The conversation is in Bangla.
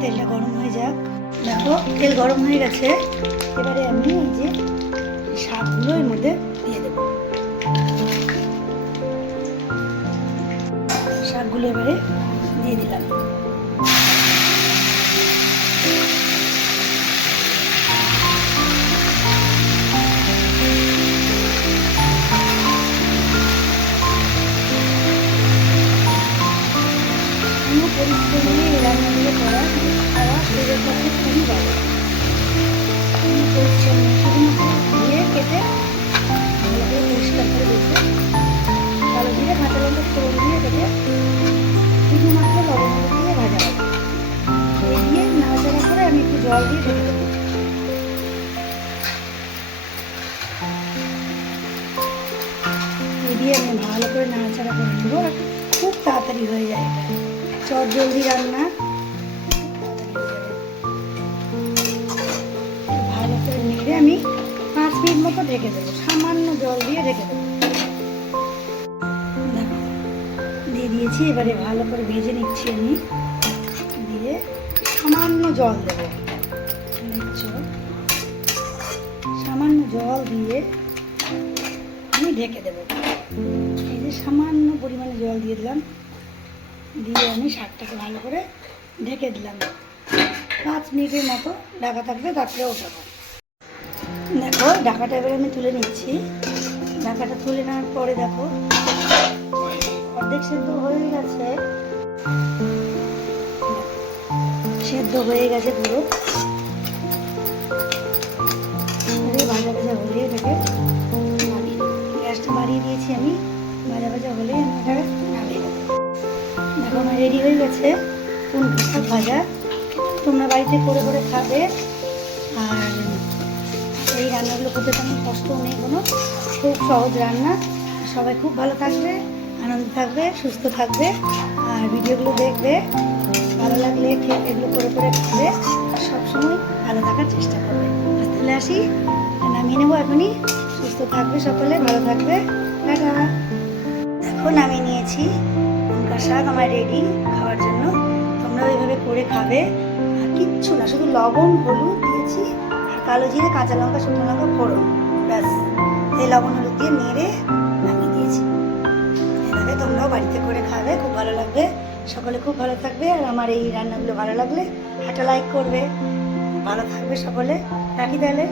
তেলটা গরম হয়ে যাক। দেখো, তেল গরম হয়ে গেছে। এবারে আমি এই যে শাকগুলো এর মধ্যে দিয়ে দেবো। শাকগুলো এবারে দিয়ে দিলাম। পরিশ্রমী ধুয়ে কেটে ভালো করে পরিষ্কার করে দিয়ে কেটে শুধুমাত্র লবণ দিয়ে ভাজা হবে আমি একটু জল দিয়ে ঢেকে দিয়ে আমি ভালো করে নাড়াচাড়া করে নেব খুব তাড়াতাড়ি হয়ে যায় চট জলদি রান্না। ঢেকে দেবো, সামান্য জল দিয়ে ঢেকে দেবো। দিয়ে দিয়েছি, এবারে ভালো করে ভেজে নিচ্ছি আমি। দিয়ে সামান্য জল দেবো। সামান্য জল দিয়ে আমি ঢেকে দেবো। এই যে সামান্য পরিমাণে জল দিয়ে দিলাম। দিয়ে আমি শাকটাকে ভালো করে ঢেকে দিলাম। পাঁচ মিনিটের মতো ঢাকা থাকবে, তারপরে ওঠাবো। দেখো, ঢাকাটা এবারে আমি তুলে নিচ্ছি। ঢাকাটা তুলে নেওয়ার পরে দেখো, অর্ধেক সেদ্ধ হয়ে গেছে। সেদ্ধ হয়ে গেছে পুরো। ভাজা ভাজা হলে এটাকে গ্যাসটা বাড়িয়ে দিয়েছি আমি। ভাজা ভাজা হলে আমি এটাকে নামিয়ে দেখো, আমার রেডি হয়ে গেছে। কোন ভাজা। তোমরা বাড়িতে করে করে খাবে। এই রান্নাগুলো করতে তেমন কষ্ট নেই কোনো। খুব সহজ রান্না। সবাই খুব ভালো থাকবে, আনন্দ থাকবে, সুস্থ থাকবে। আর ভিডিওগুলো দেখবে, ভালো লাগলে এগুলো করে করে খাবে। আর সবসময় ভালো থাকার চেষ্টা করবে। আজ তাহলে আসি, নামিয়ে নেব এখনই। সুস্থ থাকবে সকলে, ভালো থাকবে। টাটা। দেখো, নামিয়ে নিয়েছি। লঙ্কা শাক আমার রেডি খাওয়ার জন্য। তোমরা ওইভাবে করে খাবে। আর কিচ্ছু না, শুধু লবণ, হলুদ দিয়েছি। আর কালো জিরে, কাঁচা লঙ্কা, শুকনো লঙ্কা, ফোড়ন। ব্যাস। এই লবণ হলুদ দিয়ে মেরে নামিয়ে দিয়েছি। এভাবে তোমরাও বাড়িতে করে খাবে, খুব ভালো লাগবে। সকলে খুব ভালো থাকবে আর আমার এই রান্নাগুলো ভালো লাগলে একটা লাইক করবে। ভালো থাকবে সকলে। রাখি তাহলে।